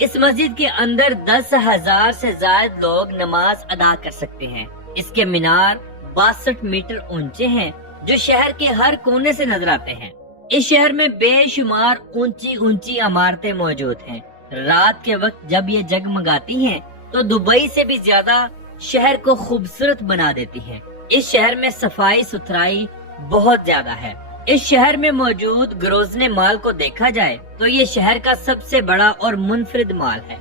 اس مسجد کے اندر 10,000 سے زائد لوگ نماز ادا کر سکتے ہیں۔ اس کے مینار 62 میٹر اونچے ہیں جو شہر کے ہر کونے سے نظر آتے ہیں۔ اس شہر میں بے شمار اونچی اونچی عمارتیں موجود ہیں۔ رات کے وقت جب یہ جگمگاتی ہیں تو دبئی سے بھی زیادہ شہر کو خوبصورت بنا دیتی ہیں۔ اس شہر میں صفائی ستھرائی بہت زیادہ ہے۔ اس شہر میں موجود گروزنے مال کو دیکھا جائے تو یہ شہر کا سب سے بڑا اور منفرد مال ہے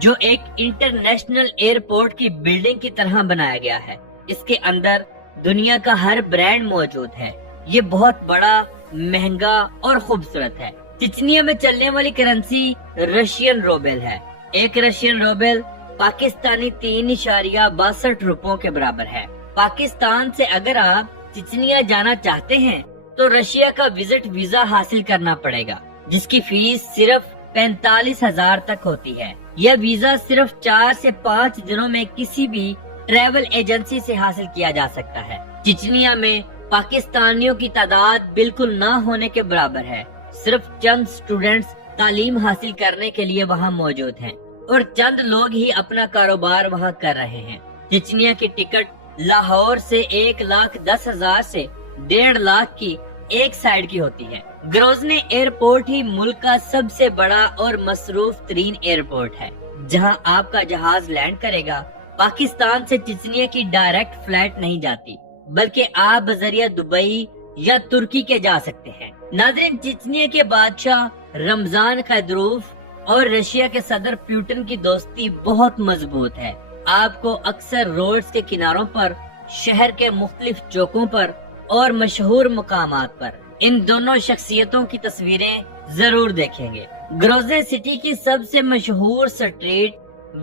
جو ایک انٹرنیشنل ایئرپورٹ کی بلڈنگ کی طرح بنایا گیا ہے۔ اس کے اندر دنیا کا ہر برانڈ موجود ہے۔ یہ بہت بڑا، مہنگا اور خوبصورت ہے۔ چچنیا میں چلنے والی کرنسی رشین روبل ہے۔ ایک رشین روبل پاکستانی 3.62 روپوں کے برابر ہے۔ پاکستان سے اگر آپ چچنیا جانا چاہتے ہیں تو رشیا کا وزٹ ویزا حاصل کرنا پڑے گا جس کی فیس صرف 45,000 تک ہوتی ہے۔ یہ ویزا صرف 4 سے 5 دنوں میں کسی بھی ٹریول ایجنسی سے حاصل کیا جا سکتا ہے۔ چچنیا میں پاکستانیوں کی تعداد بالکل نہ ہونے کے برابر ہے۔ صرف چند سٹوڈنٹس تعلیم حاصل کرنے کے لیے وہاں موجود ہیں اور چند لوگ ہی اپنا کاروبار وہاں کر رہے ہیں۔ چچنیا کی ٹکٹ لاہور سے 1,10,000 سے 1.5 لاکھ کی ایک سائیڈ کی ہوتی ہے۔ گروزنے ایئرپورٹ ہی ملک کا سب سے بڑا اور مصروف ترین ایئرپورٹ ہے۔ جہاں آپ کا جہاز لینڈ کرے گا، پاکستان سے چچنیا کی ڈائریکٹ فلائٹ نہیں جاتی بلکہ آپ بذریعہ دبئی یا ترکی کے جا سکتے ہیں۔ ناظرین، چچنیا کے بادشاہ رمضان قیدروف اور رشیا کے صدر پیوٹن کی دوستی بہت مضبوط ہے۔ آپ کو اکثر روڈز کے کناروں پر، شہر کے مختلف چوکوں پر اور مشہور مقامات پر ان دونوں شخصیتوں کی تصویریں ضرور دیکھیں گے۔ گروزنے سٹی کی سب سے مشہور سٹریٹ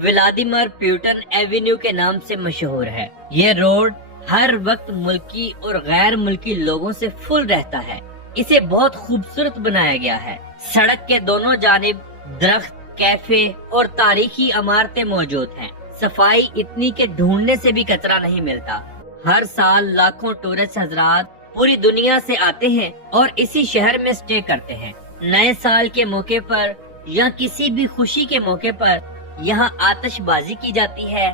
ولادیمیر پیوٹن ایوینیو کے نام سے مشہور ہے۔ یہ روڈ ہر وقت ملکی اور غیر ملکی لوگوں سے فل رہتا ہے۔ اسے بہت خوبصورت بنایا گیا ہے۔ سڑک کے دونوں جانب درخت، کیفے اور تاریخی عمارتیں موجود ہیں۔ صفائی اتنی کہ ڈھونڈنے سے بھی کچرا نہیں ملتا۔ ہر سال لاکھوں ٹورسٹ حضرات پوری دنیا سے آتے ہیں اور اسی شہر میں سٹے کرتے ہیں۔ نئے سال کے موقع پر یا کسی بھی خوشی کے موقع پر یہاں آتش بازی کی جاتی ہے۔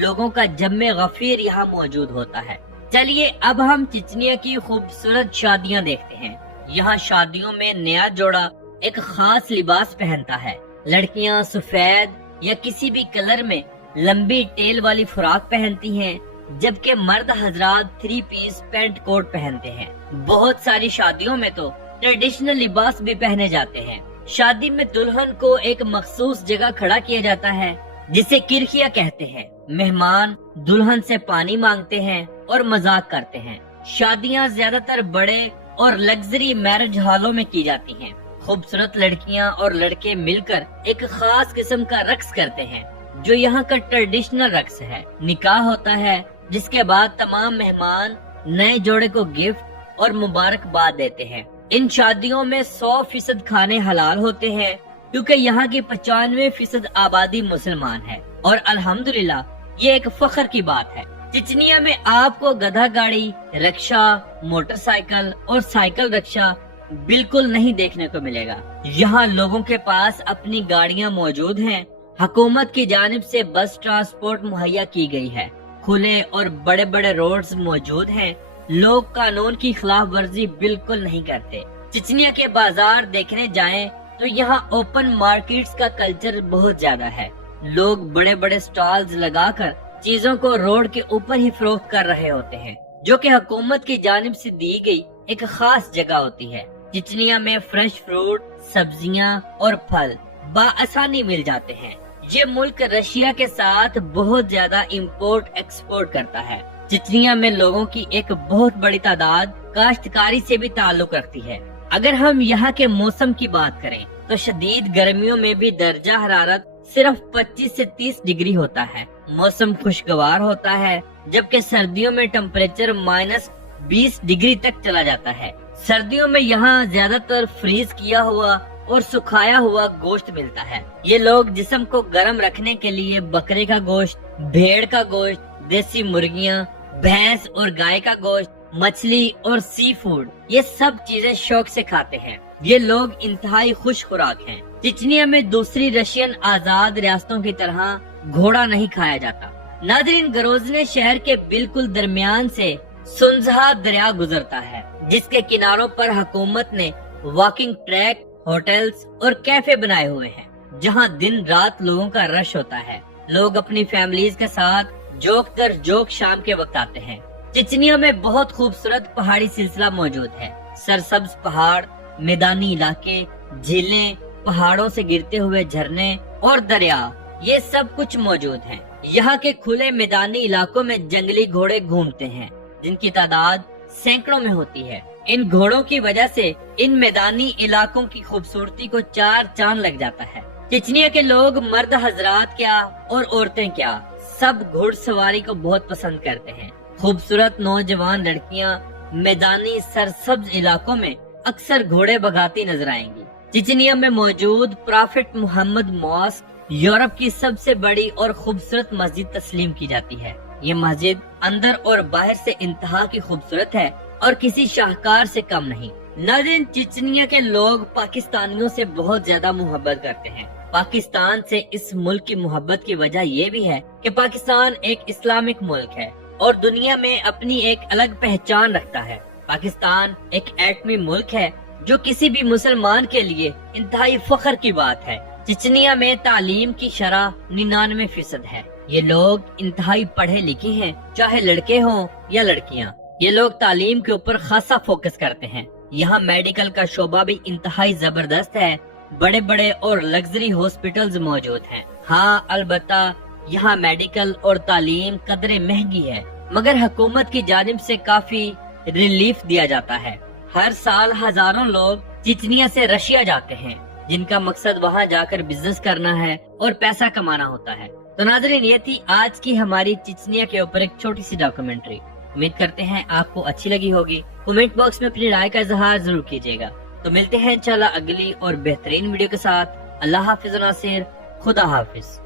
لوگوں کا جم غفیر یہاں موجود ہوتا ہے۔ چلیے اب ہم چچنیا کی خوبصورت شادیاں دیکھتے ہیں۔ یہاں شادیوں میں نیا جوڑا ایک خاص لباس پہنتا ہے۔ لڑکیاں سفید یا کسی بھی کلر میں لمبی ٹیل والی فراک پہنتی ہیں جبکہ مرد حضرات 3 پیس پینٹ کوٹ پہنتے ہیں۔ بہت ساری شادیوں میں تو ٹریڈیشنل لباس بھی پہنے جاتے ہیں۔ شادی میں دلہن کو ایک مخصوص جگہ کھڑا کیا جاتا ہے جسے کرخیا کہتے ہیں۔ مہمان دلہن سے پانی مانگتے ہیں اور مذاق کرتے ہیں۔ شادیاں زیادہ تر بڑے اور لگژری میرج ہالوں میں کی جاتی ہیں۔ خوبصورت لڑکیاں اور لڑکے مل کر ایک خاص قسم کا رقص کرتے ہیں جو یہاں کا ٹریڈیشنل رقص ہے۔ نکاح ہوتا ہے جس کے بعد تمام مہمان نئے جوڑے کو گفٹ اور مبارکباد دیتے ہیں۔ ان شادیوں میں 100% کھانے حلال ہوتے ہیں کیونکہ یہاں کی 95% آبادی مسلمان ہے اور الحمدللہ یہ ایک فخر کی بات ہے۔ چچنیا میں آپ کو گدھا گاڑی، رکشا، موٹر سائیکل اور سائیکل رکشا بالکل نہیں دیکھنے کو ملے گا۔ یہاں لوگوں کے پاس اپنی گاڑیاں موجود ہیں۔ حکومت کی جانب سے بس ٹرانسپورٹ مہیا کی گئی ہے۔ کھلے اور بڑے بڑے روڈز موجود ہیں۔ لوگ قانون کی خلاف ورزی بالکل نہیں کرتے۔ چچنیا کے بازار دیکھنے جائیں تو یہاں اوپن مارکیٹس کا کلچر بہت زیادہ ہے۔ لوگ بڑے بڑے سٹالز لگا کر چیزوں کو روڈ کے اوپر ہی فروخت کر رہے ہوتے ہیں جو کہ حکومت کی جانب سے دی گئی ایک خاص جگہ ہوتی ہے۔ چچنیا میں فریش فروٹ، سبزیاں اور پھل بآسانی مل جاتے ہیں۔ یہ ملک رشیا کے ساتھ بہت زیادہ امپورٹ ایکسپورٹ کرتا ہے۔ چچنیا میں لوگوں کی ایک بہت بڑی تعداد کاشتکاری سے بھی تعلق رکھتی ہے۔ اگر ہم یہاں کے موسم کی بات کریں تو شدید گرمیوں میں بھی درجہ حرارت صرف 25 سے 30 ڈگری ہوتا ہے۔ موسم خوشگوار ہوتا ہے جبکہ سردیوں میں ٹمپریچر -20 ڈگری تک چلا جاتا ہے۔ سردیوں میں یہاں زیادہ تر فریز کیا ہوا اور سکھایا ہوا گوشت ملتا ہے۔ یہ لوگ جسم کو گرم رکھنے کے لیے بکرے کا گوشت، بھیڑ کا گوشت، دیسی مرغیاں، بھینس اور گائے کا گوشت، مچھلی اور سی فوڈ، یہ سب چیزیں شوق سے کھاتے ہیں۔ یہ لوگ انتہائی خوش خوراک ہیں۔ چچنیا میں دوسری رشین آزاد ریاستوں کی طرح گھوڑا نہیں کھایا جاتا۔ ناظرین، گروزنے شہر کے بالکل درمیان سے سنزہا دریا گزرتا ہے، جس کے کناروں پر حکومت نے واکنگ ٹریک، ہوٹلز اور کیفے بنائے ہوئے ہیں، جہاں دن رات لوگوں کا رش ہوتا ہے۔ لوگ اپنی فیملیز کے ساتھ جوک در جوک شام کے وقت آتے ہیں۔ چچنیا میں بہت خوبصورت پہاڑی سلسلہ موجود ہے۔ سرسبز پہاڑ، میدانی علاقے، جھیلیں، پہاڑوں سے گرتے ہوئے جھرنے اور دریا، یہ سب کچھ موجود ہیں۔ یہاں کے کھلے میدانی علاقوں میں جنگلی گھوڑے گھومتے ہیں، جن کی تعداد سینکڑوں میں ہوتی ہے۔ ان گھوڑوں کی وجہ سے ان میدانی علاقوں کی خوبصورتی کو چار چاند لگ جاتا ہے۔ چچنیا کے لوگ، مرد حضرات کیا اور عورتیں کیا، سب گھوڑ سواری کو بہت پسند کرتے ہیں۔ خوبصورت نوجوان لڑکیاں میدانی سرسبز علاقوں میں اکثر گھوڑے بھگاتی نظر آئیں گی۔ چچنیا میں موجود پرافٹ محمد ماسک یورپ کی سب سے بڑی اور خوبصورت مسجد تسلیم کی جاتی ہے۔ یہ مسجد اندر اور باہر سے انتہا کی خوبصورت ہے اور کسی شاہکار سے کم نہیں۔ ناظرین، چچنیا کے لوگ پاکستانیوں سے بہت زیادہ محبت کرتے ہیں۔ پاکستان سے اس ملک کی محبت کی وجہ یہ بھی ہے کہ پاکستان ایک اسلامک ملک ہے اور دنیا میں اپنی ایک الگ پہچان رکھتا ہے۔ پاکستان ایک ایٹمی ملک ہے جو کسی بھی مسلمان کے لیے انتہائی فخر کی بات ہے۔ چچنیا میں تعلیم کی شرح 99% ہے۔ یہ لوگ انتہائی پڑھے لکھے ہیں، چاہے لڑکے ہوں یا لڑکیاں۔ یہ لوگ تعلیم کے اوپر خاصا فوکس کرتے ہیں۔ یہاں میڈیکل کا شعبہ بھی انتہائی زبردست ہے۔ بڑے بڑے اور لگژری ہاسپٹلز موجود ہیں۔ ہاں، البتہ یہاں میڈیکل اور تعلیم قدرے مہنگی ہے، مگر حکومت کی جانب سے کافی ریلیف دیا جاتا ہے۔ ہر سال ہزاروں لوگ چچنیا سے رشیا جاتے ہیں، جن کا مقصد وہاں جا کر بزنس کرنا ہے اور پیسہ کمانا ہوتا ہے۔ تو ناظرین، یہ تھی آج کی ہماری چچنیا کے اوپر ایک چھوٹی سی ڈاکومنٹری۔ امید کرتے ہیں آپ کو اچھی لگی ہوگی۔ کمنٹ باکس میں اپنی رائے کا اظہار ضرور کیجیے گا۔ تو ملتے ہیں انشاءاللہ اگلی اور بہترین ویڈیو کے ساتھ۔ اللہ حافظ ناصر، خدا حافظ۔